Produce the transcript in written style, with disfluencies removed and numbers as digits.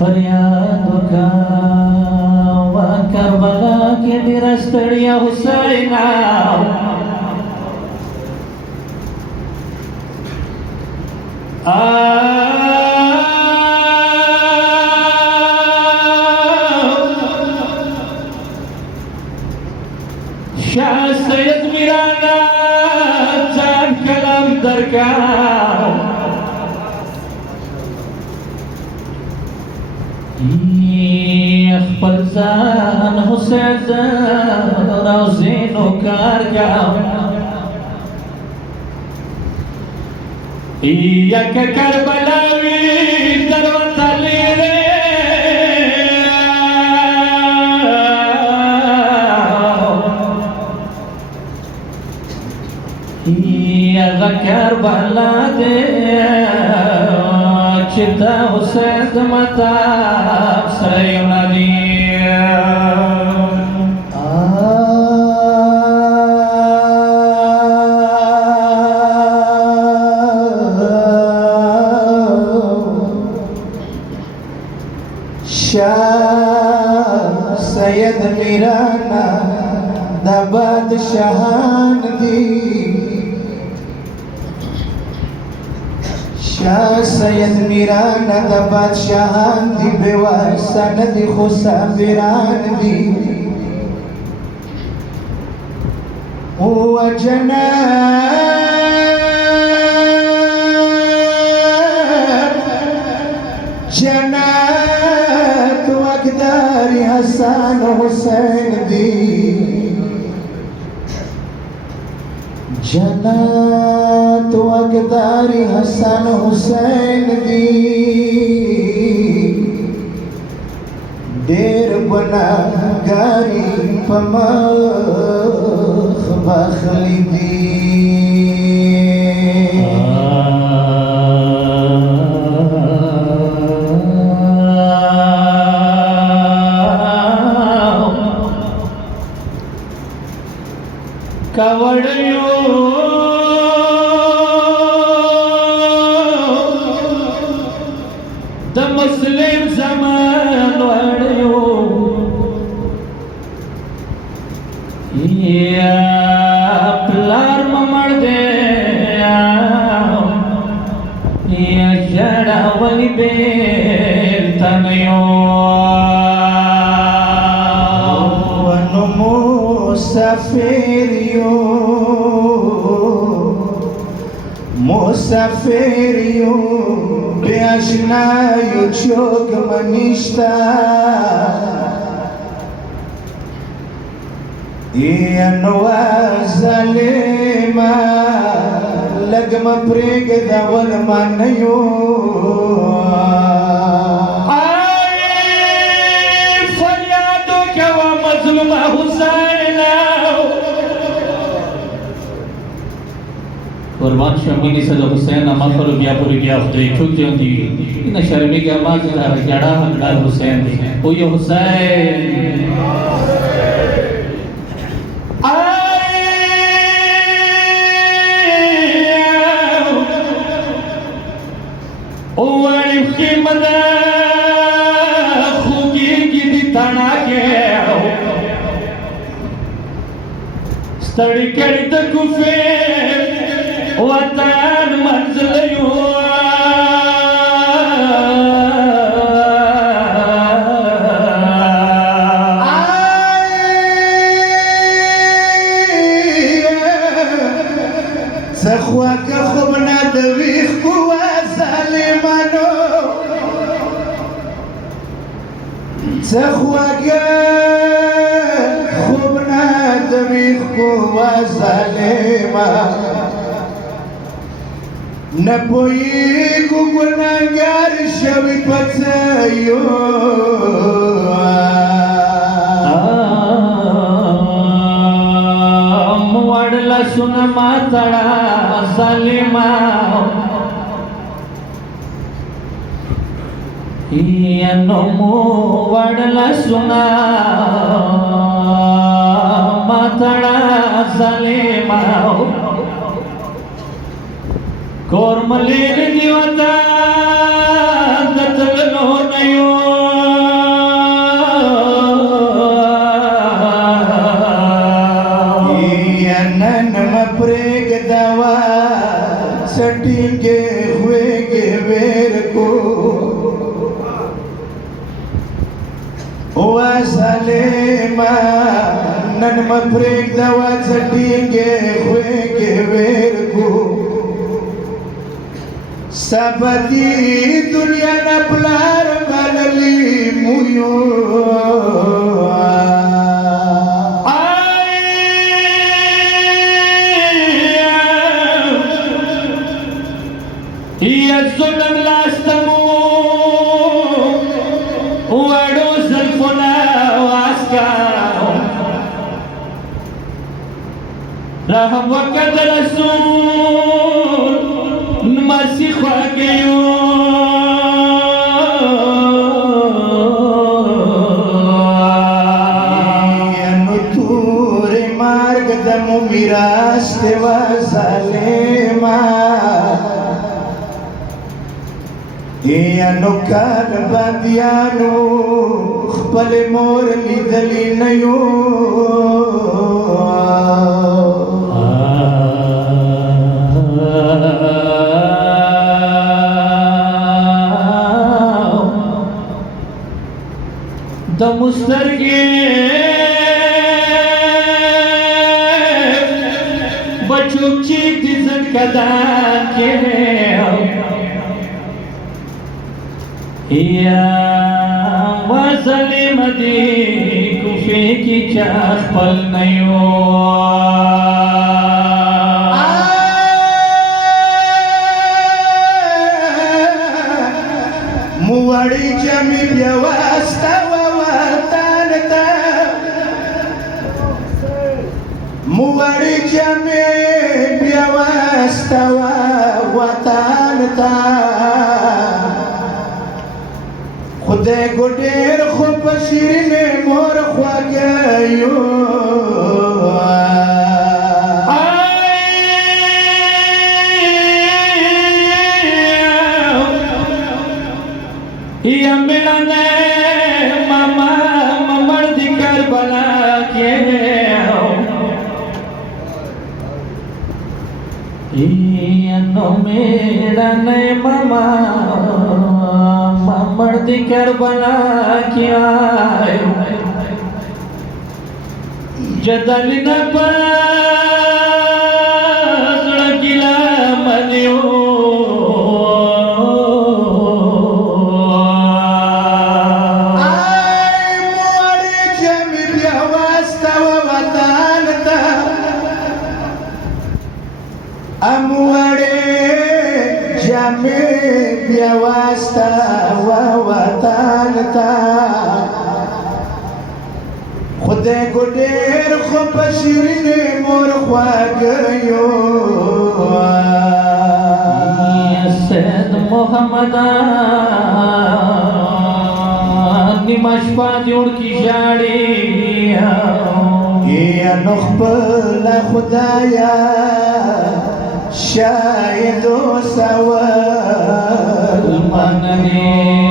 फरियाद का करबला के दिरस्तड़िया हुसैना शाह सैयद मीराना जान कलाम दरगाह अखबरजान हुसैन रोज़ीनो कारगाह इयक करबलावी दरवतली रे इयक करबला दे चिता हुसैन मता सैयदी शाह सैयद मीराना दा बादशाहान दी शाह सैयद मीराना दा बादशाहान दी बेवासन दी खुसाबिरान दी हुआ जन्नत वक़दारी हसन हुसैन दी जन्नत वक़दारी हसन हुसैन दी डेर बना गारी पमख बखली दी कवड़ियो द मुस्लिम जमान वड़ियो या प्लार ममड़ दे या जड़ा वली बेल तनयो मुसाफिरियो बेआशनायो चोक मनिश्ता ये नवाज़लेमा लगम प्रेग दवल मानयो फरियादो क्या मजलूमा हुसैन कुर्बान शमीनी सद हुसैन अमाफर बिया पूरी बिया खुदे छुक जोंदी इन शर्मी के आवाज दा जड़ा हकदार हुसैन दी ओ ये हुसैन ओ वाली कीमत खुगी की दी तना के स्टडी करी त कुफे वतन मंजिल सखवाक खुबना दवीख कुआ जालिमानो सखवाक खुबना दवीख कुआ जालिमा نپویگو گناهگار شوی پڅیو موړلا سن ما تړه ظالما ینو موړلا سن ما تړه ظالما کورملیر دیوتا دتلو نیو نن مپریگ دوا سٹینگے ہوئے گے ویر کو ہوا سلیما نن مپریگ دوا سٹینگے ہوئے گے ویر کو سبتی دنیا نپلار بللی مویو ظلم لاستمو وړو زلفونه واسکا رحم وکړه رسول مسیح خواږیو نو تور مارګ د مو میراث ته وسلما نو کال باندیانو خپل مور لیدلی نیو د مسترګې بچوک چې د زنکدان کې یا وظلم دی کوفی کی چا خپل نیو موړی جمی بیا واستا وطن تا موړی جمی بیا واستا وطن تا خدای ګډیر خو پشیرینه مور خواږیو یا میړانه ماما ممړ د کربلا کې نو میړانه ماما ممړ د کربلا کې جدل نه پزړه ګلا منیو اموړې جامې بیا واستا وطن تا خدای ګډیر خو پشیرینه مور خواږیو سید محمد نیمه شپه جوړ کی ژاړي یا نخبل خدایا شاید و سوال مننی